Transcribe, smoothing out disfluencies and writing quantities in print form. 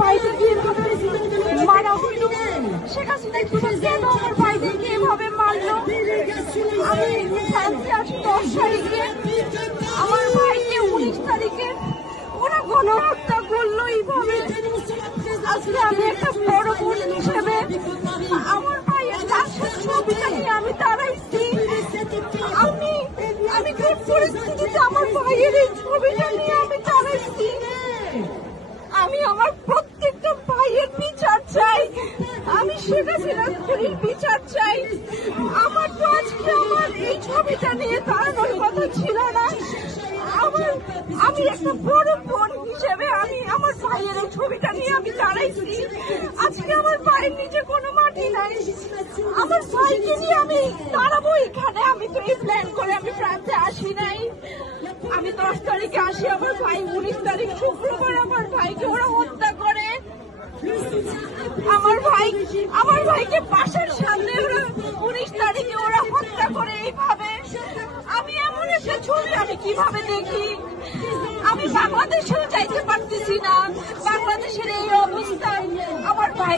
ভাইকে গিয়ে মারা হইল। শেখ হাসিনা কেন আমার ভাইদেরকে এভাবে মারলো? আমি ফ্রান্সে আসি 10 তারিখে, আমার ভাইকে 19 তারিখে ওরা গণহত্যা করলো এইভাবে। আজকে আমি একটা বড় বোন হিসেবে আমার ভাইয়ের লাশের ছবিটা নিয়ে আমি দাঁড়াইছি। আমি কোন পরিস্থিতিতে আমার ভাইয়ের এই ছবিটা নিয়ে আমি দাঁড়াইছি। আমি আমার প্রত্যেকটা ভাইয়ের বিচার চাই। আমি শেখ হাসিনার খুনির বিচার চাই। আমার তো আজকে আমার এই ছবিটা নিয়ে দাঁড়ানোর কথা ছিল না। আমি একটা বড় বোন হিসেবে আমি আমার ভাইয়ের এই ছবিটা নিয়ে আমি দাঁড়াইছি। আজকে আমার ভাইয়ের নিচে কোনো মাটি নাই। আমার ভাইকে নিয়ে আমি দাঁড়াবো এখানে। আমি তো এই প্ল্যান করে আমি ফ্রান্সে আসি নাই। আমি 10 তারিখে আসি, আমার ভাই 19 তারিখ শুক্রবার আমার ভাইকে ওরা হত্যা করে। আমার ভাইকে বাসার সামনে ওরা 19 তারিখে ওরা হত্যা করে এইভাবে। আমি এমন একটা ছবি আমি কিভাবে দেখি? আমি বাংলাদেশেও যাইতে পারতেছি না। বাংলাদেশের এই অবস্থা আমার ভাইরা